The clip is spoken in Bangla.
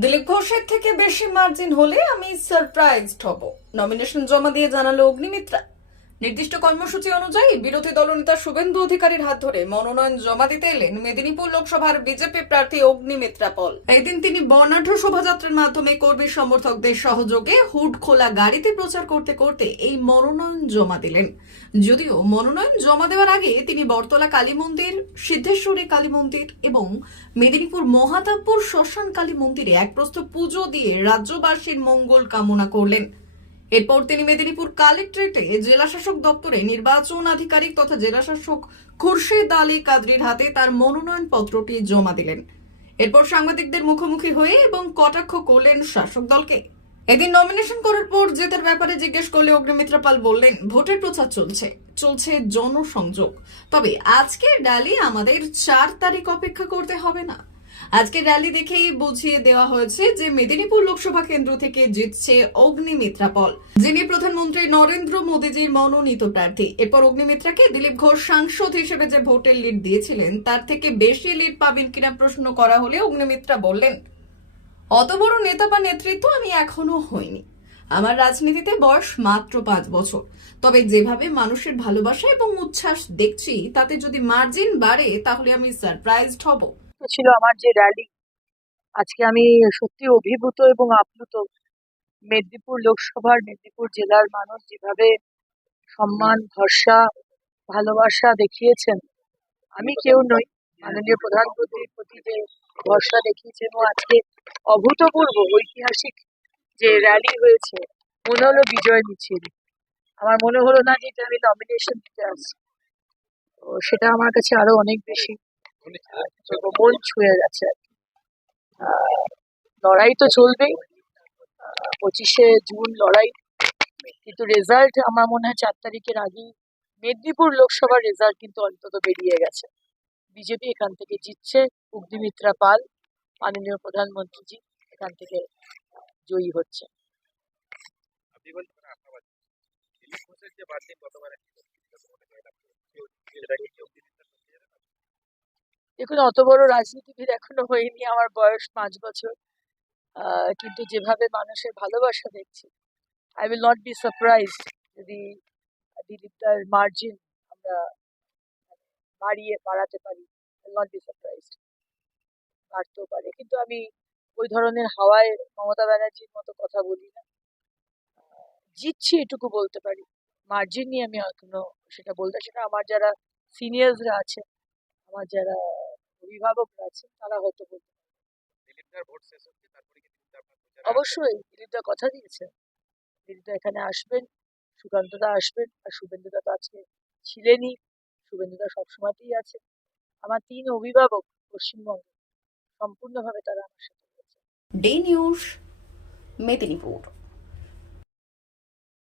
দিলীপ ঘোষের থেকে বেশি মার্জিন হলে আমি সারপ্রাইজড হব। নমিনেশন জমা দিয়ে জানালো অগ্নিমিত্রা। নির্দিষ্ট কর্মসূচি অনুযায়ী বিরোধী দলনেতা শুভেন্দু অধিকারীর হাত ধরে মনোনয়ন জমা দিতে এলেন মেদিনীপুর লোকসভার বিজেপি প্রার্থী অগ্নিমিত্রা পল। এদিন তিনি বর্ণাঢ্য শোভাযাত্রার মাধ্যমে কর্মী সমর্থকদের সহযোগে হুড খোলা গাড়িতে প্রচার করতে করতে এই মনোনয়ন জমা দিলেন। যদিও মনোনয়ন জমা দেওয়ার আগে তিনি বরতলা কালী মন্দির সিদ্ধেশ্বরী কালী মন্দির এবং মেদিনীপুর মহাতাবপুর শ্মশান কালী মন্দিরে এক প্রস্ত পুজো দিয়ে রাজ্যবাসীর মঙ্গল কামনা করলেন। এরপর তিনি মেদিনীপুর কালেক্টরেটে জেলাশাসক দপ্তরে নির্বাচন আধিকারিক তথা জেলাশাসক খুরশেদ আলী কাদরির হাতে তার মনোনয়ন পত্রটি জমা দিলেন। এরপর সাংবাদিকদের মুখোমুখি হয়ে এবং কটাক্ষ করলেন শাসক দলকে। এদিন নমিনেশন করার পর জেতার ব্যাপারে জিজ্ঞেস করলে অগ্নিমিত্রা পাল বললেন, ভোটের প্রচার চলছে চলছে জনসংযোগ। তবে আজকের ডালি আমাদের চার তারিখ অপেক্ষা করতে হবে না। আজকের র্যালি দেখেই বুঝিয়ে দেওয়া হয়েছে যে মেদিনীপুর লোকসভা কেন্দ্র থেকে জিতছে অগ্নিমিত্রা পল, যিনি প্রধানমন্ত্রী নরেন্দ্র মোদীজির মনোনীত প্রার্থী। এরপর অগ্নিমিত্রাকে দিলীপ ঘোষ সাংসদ হিসেবে যে ভোটের লিড দিয়েছিলেন, তার থেকে বেশি লিড পাবেন কিনা প্রশ্ন করা হলে অগ্নিমিত্রা বললেন, অত বড় নেতা বা নেতৃত্ব আমি এখনও হইনি। আমার রাজনীতিতে বয়স মাত্র পাঁচ বছর। তবে যেভাবে মানুষের ভালোবাসা এবং উচ্ছ্বাস দেখছি, তাতে যদি মার্জিন বাড়ে, তাহলে আমি সারপ্রাইজড হব। ছিল আমার যে র্যালি আজকে আমি সত্যি অভিভূত এবং আপ্লুত। মেদিনীপুর লোকসভার মেদিনীপুর জেলার মানুষ যেভাবে সম্মান, ভরসা, ভালোবাসা দেখিয়েছেন, আমি কেউ নই। মাননীয় প্রধানমন্ত্রীর প্রতি যে ভরসা দেখিয়েছে এবং আজকে অভূতপূর্ব ঐতিহাসিক যে র্যালি হয়েছে, মনে হলো বিজয় মিছিল আমার মনে হলো না যে এটা আমি নমিনেশন দিতে আসছি। সেটা আমার কাছে আরও অনেক বেশি ছুঁয়ে গেছে। লড়াই তো চলবেই। পঁচিশে জুন লড়াই। কিন্তু রেজাল্ট আমার মনে হয় চার তারিখের আগেই মেদিনীপুর লোকসভার রেজাল্ট কিন্তু অন্তত বেরিয়ে গেছে। বিজেপি এখান থেকে জিতছে, অগ্নিমিত্রা পাল, মাননীয় প্রধানমন্ত্রীজি এখান থেকে জয়ী হচ্ছে। দেখুন, অত বড় রাজনীতিবিদ এখনও হয়নি, আমার বয়স পাঁচ বছর। কিন্তু যেভাবে মানুষের ভালোবাসা দেখছি I will not be surprise যদি দিলীপটার মার্জিন আমরা বাড়িয়ে, বাড়াতে পারি। নট বি সারপ্রাইজ বাড়তেও পারে। কিন্তু আমি ওই ধরনের হাওয়ায় মমতা ব্যানার্জির মতো কথা বলি না। জিতছি এটুকু বলতে পারি। মার্জিন নিয়ে আমি এখনও সেটা বলতে সেটা আমার যারা সিনিয়র্সরা আছে, আমার যারা অভিভাবকরা আছে তারা হয়তো বলতে অবশ্যই দিলীপদা কথা দিয়েছে দিলীপদা এখানে আসবেন সুকান্তদা আসবেন আর শুভেন্দুদা তো আজকে ছিলেনই শুভেন্দুদা সবসময়তেই আছে। আমার তিন অভিভাবক পশ্চিমবঙ্গে সম্পূর্ণভাবে তারা আমার সাথে রয়েছে ডে নিউজ মেদিনীপুর।